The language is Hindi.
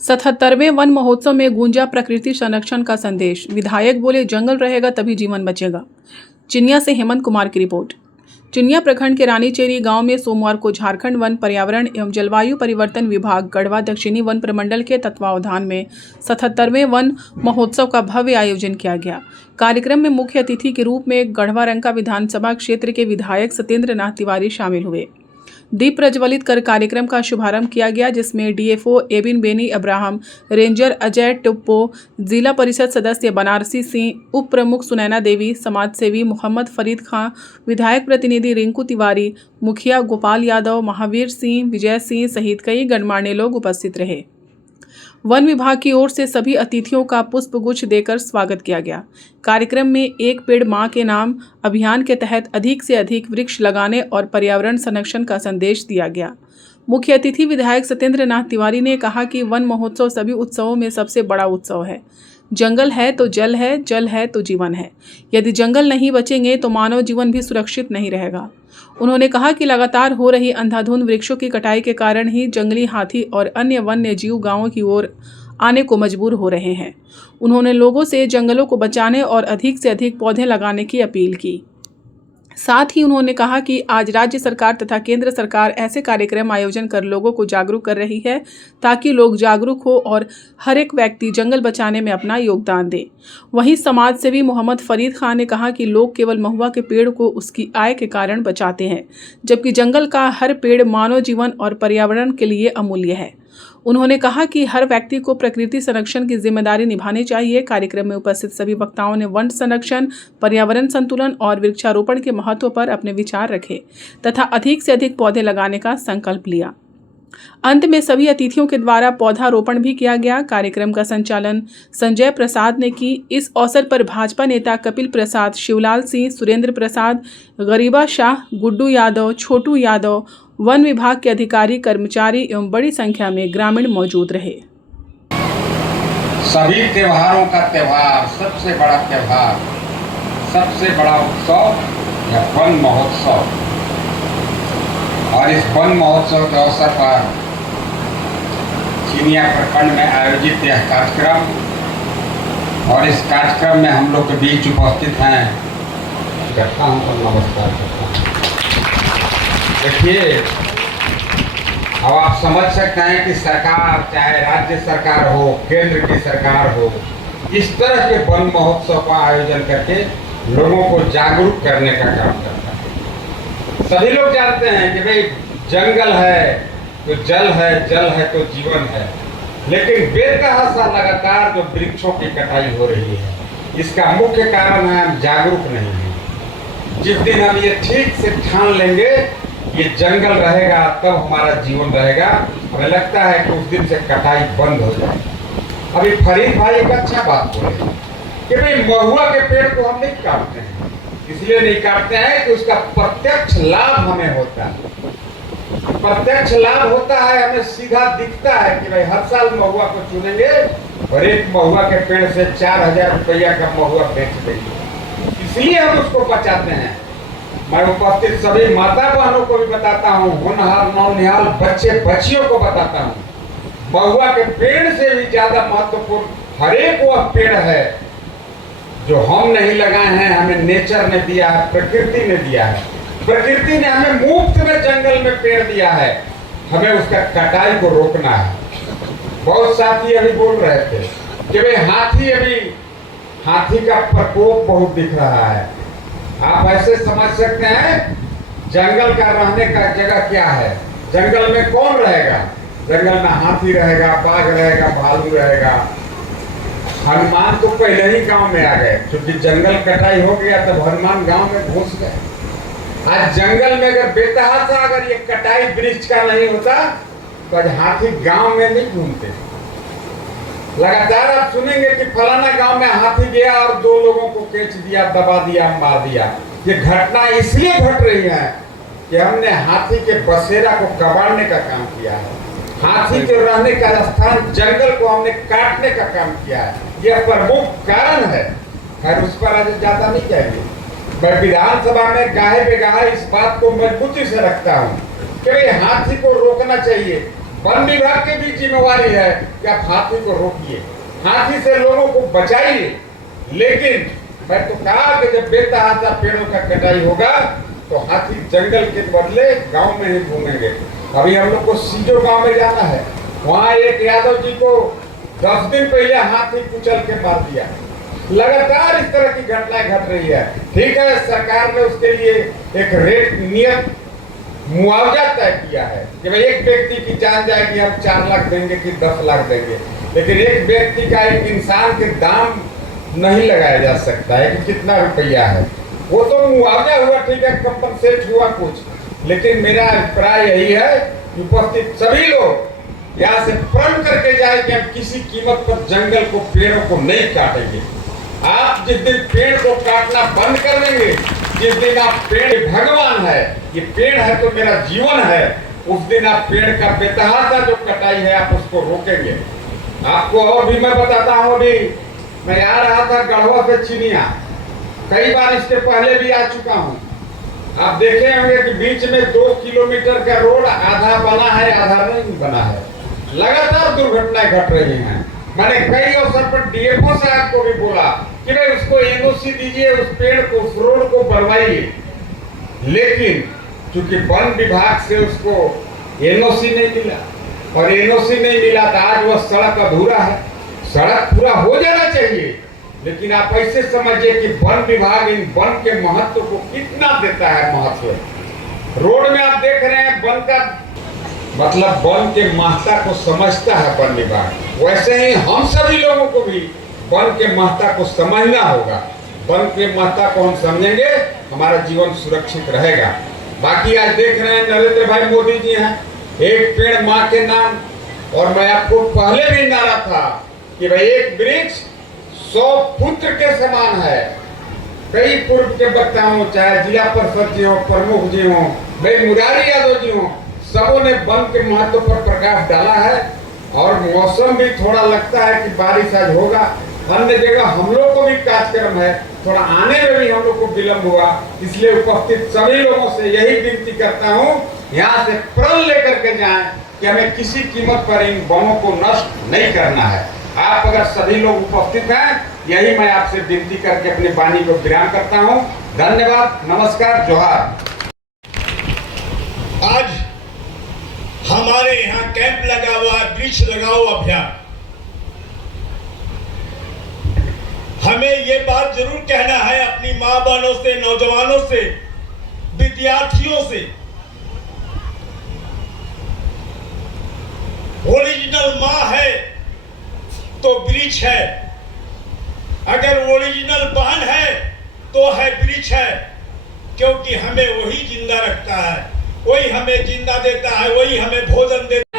77वें वन महोत्सव में गूंजा प्रकृति संरक्षण का संदेश। विधायक बोले, जंगल रहेगा तभी जीवन बचेगा। चिनिया से हेमंत कुमार की रिपोर्ट। चिनिया प्रखंड के रानीचेरी गांव में सोमवार को झारखंड वन पर्यावरण एवं जलवायु परिवर्तन विभाग गढ़वा दक्षिणी वन प्रमंडल के तत्वावधान में 77वें वन महोत्सव का भव्य आयोजन किया गया। कार्यक्रम में मुख्य अतिथि के रूप में गढ़वा रंका विधानसभा क्षेत्र के विधायक सत्येंद्र नाथ तिवारी शामिल हुए। दीप प्रज्वलित कर कार्यक्रम का शुभारंभ किया गया, जिसमें डीएफओ एबिन बेनी अब्राहम, रेंजर अजय टुप्पो, जिला परिषद सदस्य बनारसी सिंह, उप प्रमुख सुनैना देवी, समाजसेवी मोहम्मद फरीद खां, विधायक प्रतिनिधि रिंकू तिवारी, मुखिया गोपाल यादव, महावीर सिंह, विजय सिंह सहित कई गणमान्य लोग उपस्थित रहे। वन विभाग की ओर से सभी अतिथियों का पुष्पगुच्छ देकर स्वागत किया गया। कार्यक्रम में एक पेड़ मां के नाम अभियान के तहत अधिक से अधिक वृक्ष लगाने और पर्यावरण संरक्षण का संदेश दिया गया। मुख्य अतिथि विधायक सत्येंद्र नाथ तिवारी ने कहा कि वन महोत्सव सभी उत्सवों में सबसे बड़ा उत्सव है। जंगल है तो जल है, जल है तो जीवन है। यदि जंगल नहीं बचेंगे तो मानव जीवन भी सुरक्षित नहीं रहेगा। उन्होंने कहा कि लगातार हो रही अंधाधुंध वृक्षों की कटाई के कारण ही जंगली हाथी और अन्य वन्य जीव गांवों की ओर आने को मजबूर हो रहे हैं। उन्होंने लोगों से जंगलों को बचाने और अधिक से अधिक पौधे लगाने की अपील की। साथ ही उन्होंने कहा कि आज राज्य सरकार तथा केंद्र सरकार ऐसे कार्यक्रम आयोजन कर लोगों को जागरूक कर रही है, ताकि लोग जागरूक हो और हर एक व्यक्ति जंगल बचाने में अपना योगदान दे। वहीं समाजसेवी मोहम्मद फरीद खान ने कहा कि लोग केवल महुआ के पेड़ को उसकी आय के कारण बचाते हैं, जबकि जंगल का हर पेड़ मानव जीवन और पर्यावरण के लिए अमूल्य है। उन्होंने कहा कि हर व्यक्ति को प्रकृति संरक्षण की जिम्मेदारी निभानी चाहिए। कार्यक्रम में उपस्थित सभी वक्ताओं ने वन संरक्षण, पर्यावरण संतुलन और वृक्षारोपण के महत्व पर अपने विचार रखे तथा अधिक से अधिक पौधे लगाने का संकल्प लिया। अंत में सभी अतिथियों के द्वारा पौधारोपण भी किया गया। कार्यक्रम का संचालन संजय प्रसाद ने की। इस अवसर पर भाजपा नेता कपिल प्रसाद, शिवलाल सिंह, सुरेंद्र प्रसाद, गरीबा शाह, गुड्डू यादव, छोटू यादव, वन विभाग के अधिकारी, कर्मचारी एवं बड़ी संख्या में ग्रामीण मौजूद रहे। सभी त्योहारों का त्योहार, सबसे बड़ा त्योहार, सबसे बड़ा उत्सव यह वन महोत्सव। और इस वन महोत्सव के अवसर पर चिनिया प्रखंड में आयोजित यह कार्यक्रम, और इस कार्यक्रम में हम लोग के बीच उपस्थित हैं, करता हूँ तो नमस्कार करता हूँ। देखिए, अब आप समझ सकते हैं कि सरकार, चाहे राज्य सरकार हो, केंद्र की सरकार हो, इस तरह के वन महोत्सव का आयोजन करके लोगों को जागरूक करने का काम करता है। सभी लोग जानते हैं कि भाई जंगल है तो जल है, जल है तो जीवन है, लेकिन बेतहाशा लगातार जो वृक्षों की कटाई हो रही है, इसका मुख्य कारण है हम जागरूक नहीं हैं। जिस दिन हम ये ठीक से ठान लेंगे ये जंगल रहेगा तब हमारा जीवन रहेगा, हमें लगता है कि उस दिन से कटाई बंद हो जाएगी। अभी फरीद भाई एक अच्छा बात बोले कि भाई महुआ के पेड़ को हम नहीं काटते हैं, इसलिए नहीं काटते हैं कि उसका प्रत्यक्ष लाभ हमें होता है। प्रत्यक्ष लाभ होता है, हमें सीधा दिखता है कि भाई हर साल महुआ को चुनेंगे और एक महुआ के पेड़ से 4000 रुपया का महुआ बेच देंगे, इसलिए हम उसको बचाते हैं। मैं उपस्थित सभी माता बहनों को भी बताता हूँ, होनहार नौनिहाल बच्चे बच्चियों को बताता हूँ, महुआ के पेड़ से भी ज्यादा महत्वपूर्ण हर एक वह पेड़ है जो हम नहीं लगाए हैं, हमें नेचर ने दिया है, प्रकृति ने दिया है। प्रकृति ने हमें मुफ्त में जंगल में पेड़ दिया है, हमें उसका कटाई को रोकना है। बहुत साथी अभी बोल रहे थे कि भाई हाथी का प्रकोप बहुत दिख रहा है। आप ऐसे समझ सकते हैं, जंगल का रहने का जगह क्या है? जंगल में कौन रहेगा? जंगल में हाथी रहेगा, बाघ रहेगा, भालू रहेगा। हनुमान तो पहले ही गांव में आ गए, क्योंकि जंगल कटाई हो गया तब हनुमान गांव में घुस गए। आज जंगल में अगर बेतहाशा अगर ये कटाई वृक्ष का नहीं होता तो आज हाथी गांव में नहीं घूमते। लगातार आप सुनेंगे कि फलाना गांव में हाथी गया और 2 लोगों को खींच दिया, दबा दिया, मार दिया। ये घटना इसलिए घट रही है कि हमने हाथी के बसेरा को कबाड़ने का काम किया है, हाथी के रहने का स्थान जंगल को हमने काटने का काम किया है। यह प्रमुख कारण है। खैर उस पर आज ज्यादा नहीं जाएंगे। मैं विधानसभा में गाहे बेगाहे इस बात को मजबूती से रखता हूँ कि भाई हाथी को रोकना चाहिए। वन विभाग की भी जिम्मेवारी है कि आप हाथी को रोकिए, हाथी से लोगों को बचाइए। लेकिन मैं तो कहा कि जब बेतहाशा पेड़ों का कटाई होगा तो हाथी जंगल के बदले गांव में ही घूमेंगे। अभी हम लोग को सीजो गांव में जाना है, वहाँ एक यादव जी को 10 दिन पहले हाथी कुचल के मार दिया। लगातार इस तरह की घटनाएं घट रही है। ठीक है, सरकार ने उसके लिए एक रेट नियत मुआवजा तय किया है कि भाई एक व्यक्ति की जान जाएगी हम 4 लाख देंगे कि 10 लाख देंगे, लेकिन एक व्यक्ति का, एक इंसान के दाम नहीं लगाया जा सकता है कि कितना रुपया है। वो तो मुआवजा हुआ, ठीक है, कंपनसेट हुआ कुछ, लेकिन मेरा अभिप्राय यही है कि उपस्थित सभी लोग यहाँ से प्रण करके जाए कि हम किसी कीमत पर जंगल को, पेड़ों को नहीं काटेंगे। आप जिस दिन पेड़ को काटना बंद कर देंगे, जिस दिन आप पेड़ भगवान है, ये पेड़ है तो मेरा जीवन है, उस दिन आप पेड़ का बेतहाशा जो कटाई है आप उसको रोकेंगे। आपको और भी मैं बताता हूँ, अभी मैं आ रहा था गढ़वा से चिनिया, कई बार इसके पहले भी आ चुका हूँ। आप देखे होंगे कि बीच में 2 किलोमीटर का रोड आधा बना है आधा नहीं बना है। लगातार दुर्घटनाएं घट रही हैं। मैंने कई अवसर पर डीएफओ साहब को भी बोला कि भाई उसको एनओसी दीजिए, उस पेड़ को, उस रोड को बनवाइए, लेकिन चूंकि वन विभाग से उसको एनओसी नहीं मिला और एनओसी नहीं मिला तो आज वह सड़क अधूरा है। सड़क पूरा हो जाना चाहिए, लेकिन आप ऐसे समझिए कि वन विभाग इन वन के महत्व को कितना देता है महत्व। रोड में आप देख रहे हैं वन का मतलब वन के महत्ता को समझता है वन विभाग। वैसे ही हम सभी लोगों को भी वन के महत्ता को समझना होगा। वन के महत्ता को हम समझेंगे, हमारा जीवन सुरक्षित रहेगा। बाकी आज देख रहे हैं नरेंद्र भाई मोदी जी हैं, एक पेड़ माँ के नाम, और मैं आपको पहले भी नारा था कि भाई एक वृक्ष 100 पुत्र के समान है। कई पूर्व के वक्ता हो, चाहे जिला परिषद जी हो, प्रमुख जी हो, भाई मुरारी यादव जी हो, सबों ने वन के महत्व पर प्रकाश डाला है। और मौसम भी थोड़ा लगता है कि बारिश आज होगा। अन्य जगह हम लोग को भी कार्यक्रम है, थोड़ा आने में भी हम लोग को विलम्ब हुआ, इसलिए उपस्थित सभी लोगों से यही विनती करता हूँ, यहाँ से प्रण लेकर के जाएं कि हमें किसी कीमत पर इन वनों को नष्ट नहीं करना है। आप अगर सभी लोग उपस्थित हैं, यही मैं आपसे विनती करके अपनी वाणी को विराम करता हूँ। धन्यवाद, नमस्कार, जोहार। आज हमारे यहाँ कैंप लगा हुआ है, वृक्ष लगाओ अभियान। हमें ये बात जरूर कहना है अपनी माँ बहनों से, नौजवानों से, विद्यार्थियों से, ओरिजिनल माँ है तो वृक्ष है, अगर ओरिजिनल बहन है तो है वृक्ष है, क्योंकि हमें वही जिंदा रखता है, वही हमें जिंदा देता है, वही हमें भोजन देता है।